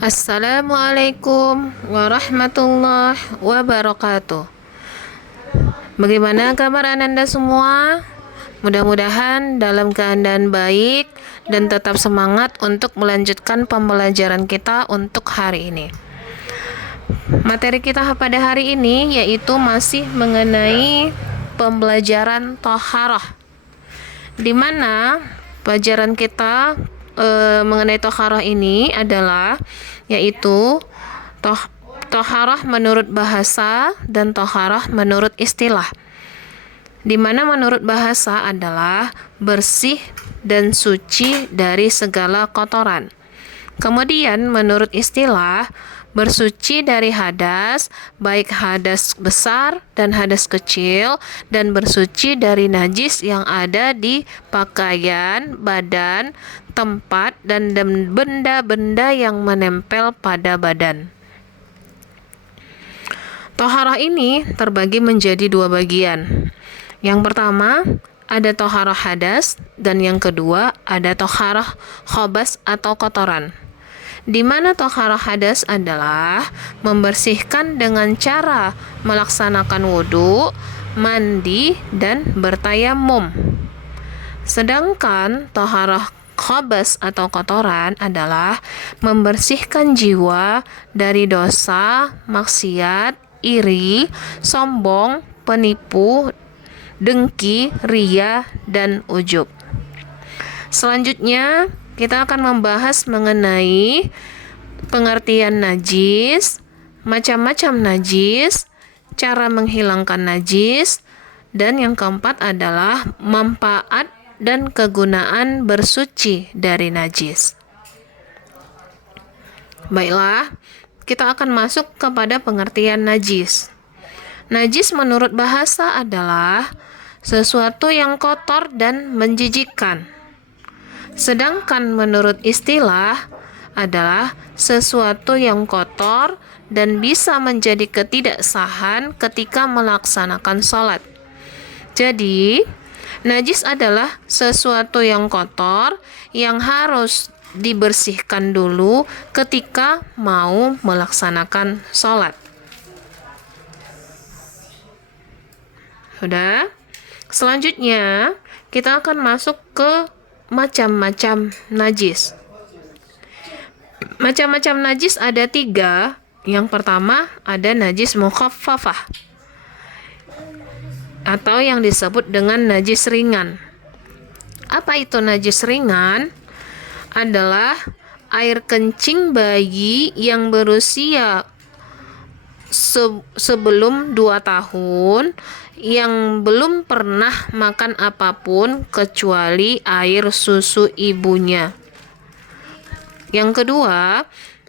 Assalamualaikum warahmatullahi wabarakatuh. Bagaimana kabar Ananda semua? Mudah-mudahan dalam keadaan baik dan tetap semangat untuk melanjutkan pembelajaran kita untuk hari ini. Materi kita pada hari ini yaitu masih mengenai pembelajaran toharah, di mana pelajaran kita mengenai toharah ini adalah yaitu toharah menurut bahasa dan toharah menurut istilah, di mana menurut bahasa adalah bersih dan suci dari segala kotoran. Kemudian menurut istilah bersuci dari hadas, baik hadas besar dan hadas kecil, dan bersuci dari najis yang ada di pakaian, badan, tempat, dan benda-benda yang menempel pada badan. Toharah ini terbagi menjadi dua bagian. Yang pertama ada toharah hadas, dan yang kedua ada toharah khobas atau kotoran. Di mana toharah hadas adalah membersihkan dengan cara melaksanakan wudhu, mandi, dan bertayamum. Sedangkan toharah khobas atau kotoran adalah membersihkan jiwa dari dosa, maksiat, iri, sombong, penipu, dengki, ria, dan ujub. Selanjutnya kita akan membahas mengenai pengertian najis, macam-macam najis, cara menghilangkan najis, dan yang keempat adalah manfaat dan kegunaan bersuci dari najis. Baiklah, kita akan masuk kepada pengertian najis. Najis menurut bahasa adalah sesuatu yang kotor dan menjijikkan. Sedangkan menurut istilah adalah sesuatu yang kotor dan bisa menjadi ketidaksahan ketika melaksanakan sholat. Jadi, najis adalah sesuatu yang kotor yang harus dibersihkan dulu ketika mau melaksanakan sholat. Sudah? Selanjutnya, kita akan masuk ke macam-macam najis. Macam-macam najis ada 3. Yang pertama ada najis mukhaffafah atau yang disebut dengan najis ringan. Apa itu najis ringan? Adalah air kencing bayi yang berusia sebelum 2 tahun yang belum pernah makan apapun kecuali air susu ibunya. Yang kedua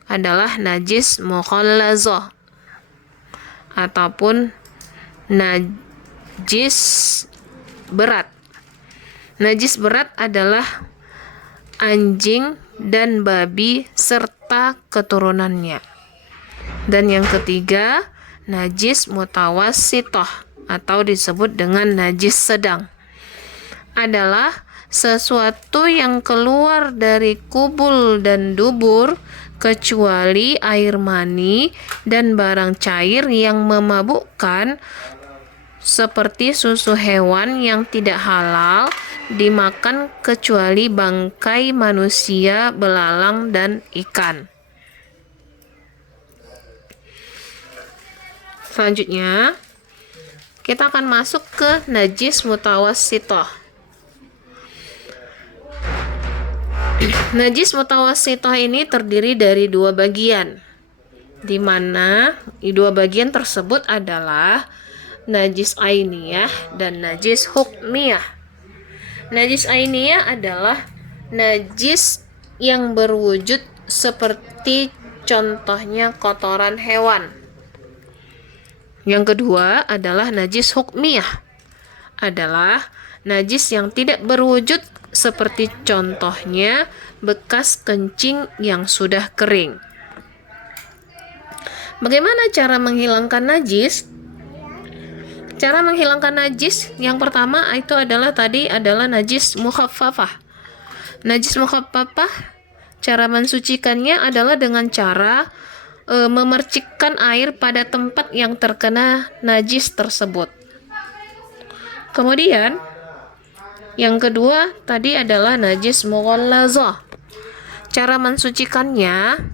adalah najis mukhallazah ataupun najis berat. Najis berat adalah anjing dan babi serta keturunannya. Dan yang ketiga, najis mutawassithah atau disebut dengan najis sedang, adalah sesuatu yang keluar dari kubul dan dubur kecuali air mani dan barang cair yang memabukkan seperti susu hewan yang tidak halal dimakan kecuali bangkai manusia, belalang, dan ikan. Selanjutnya kita akan masuk ke najis mutawassithah. Najis mutawassithah ini terdiri dari 2 bagian, di mana di 2 bagian tersebut adalah najis ainiyah dan najis hukmiyah. Najis ainiyah adalah najis yang berwujud seperti contohnya kotoran hewan. Yang kedua adalah najis hukmiyah, adalah najis yang tidak berwujud seperti contohnya bekas kencing yang sudah kering. Bagaimana cara menghilangkan najis? Cara menghilangkan najis yang pertama itu adalah najis mukhaffafah. Najis mukhaffafah Cara mensucikannya adalah dengan cara memercikkan air pada tempat yang terkena najis tersebut. Kemudian yang kedua tadi adalah najis mughallazah. Cara mensucikannya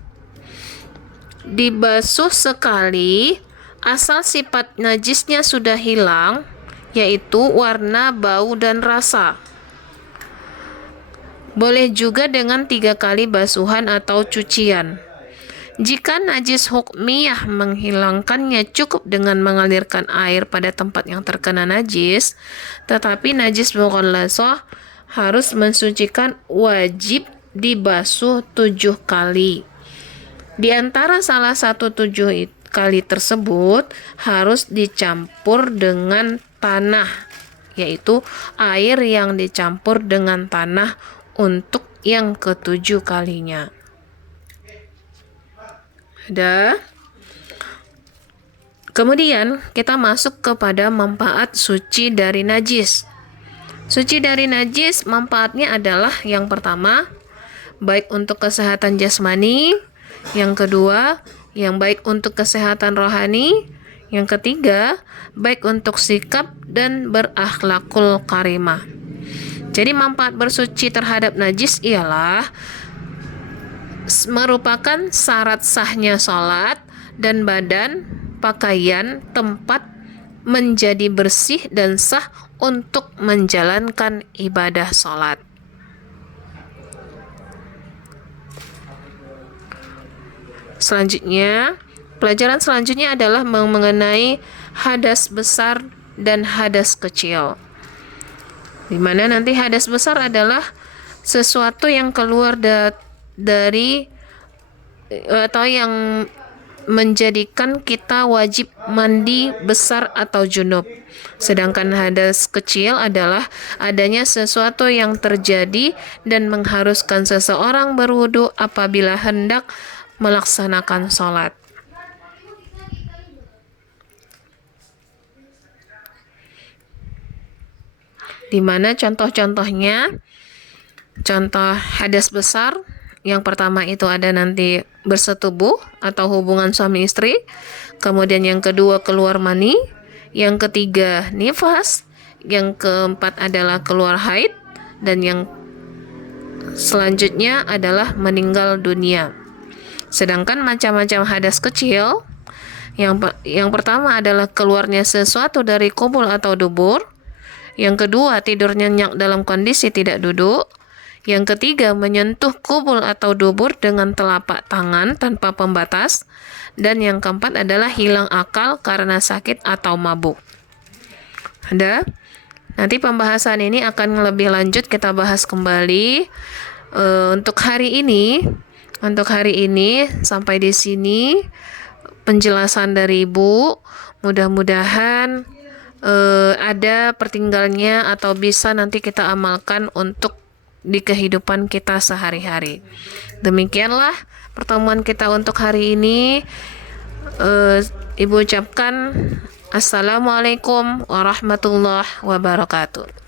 dibasuh sekali asal sifat najisnya sudah hilang, yaitu warna, bau, dan rasa. Boleh juga dengan 3 kali basuhan atau cucian. Jika najis hukmiyah menghilangkannya cukup dengan mengalirkan air pada tempat yang terkena najis, tetapi najis mughallazah harus mensucikan wajib dibasuh 7 kali. Di antara salah satu 7 kali tersebut harus dicampur dengan tanah, yaitu air yang dicampur dengan tanah untuk yang ke-7 kalinya. Kemudian kita masuk kepada manfaat suci dari najis. Suci dari najis manfaatnya adalah yang pertama, baik untuk kesehatan jasmani, yang kedua, yang baik untuk kesehatan rohani, yang ketiga, baik untuk sikap dan berakhlakul karimah. Jadi manfaat bersuci terhadap najis ialah merupakan syarat sahnya sholat dan badan, pakaian, tempat menjadi bersih dan sah untuk menjalankan ibadah sholat. Selanjutnya, pelajaran selanjutnya adalah mengenai hadas besar dan hadas kecil. Di mana nanti hadas besar adalah sesuatu yang keluar dari atau yang menjadikan kita wajib mandi besar atau junub. Sedangkan hadas kecil adalah adanya sesuatu yang terjadi dan mengharuskan seseorang berwudu apabila hendak melaksanakan sholat. Di mana contoh-contohnya, contoh hadas besar, yang pertama itu ada nanti bersetubuh atau hubungan suami istri, kemudian yang kedua keluar mani, yang ketiga nifas, yang keempat adalah keluar haid, dan yang selanjutnya adalah meninggal dunia. Sedangkan macam-macam hadas kecil, yang pertama adalah keluarnya sesuatu dari kubul atau dubur, yang kedua tidur nyenyak dalam kondisi tidak duduk, yang ketiga menyentuh kubul atau dubur dengan telapak tangan tanpa pembatas, dan yang keempat adalah hilang akal karena sakit atau mabuk. Nanti pembahasan ini akan lebih lanjut kita bahas kembali. Untuk hari ini sampai di sini penjelasan dari Ibu. Mudah-mudahan ada pertinggalnya atau bisa nanti kita amalkan untuk di kehidupan kita sehari-hari. Demikianlah pertemuan kita untuk hari ini. Ibu ucapkan Assalamualaikum warahmatullahi wabarakatuh.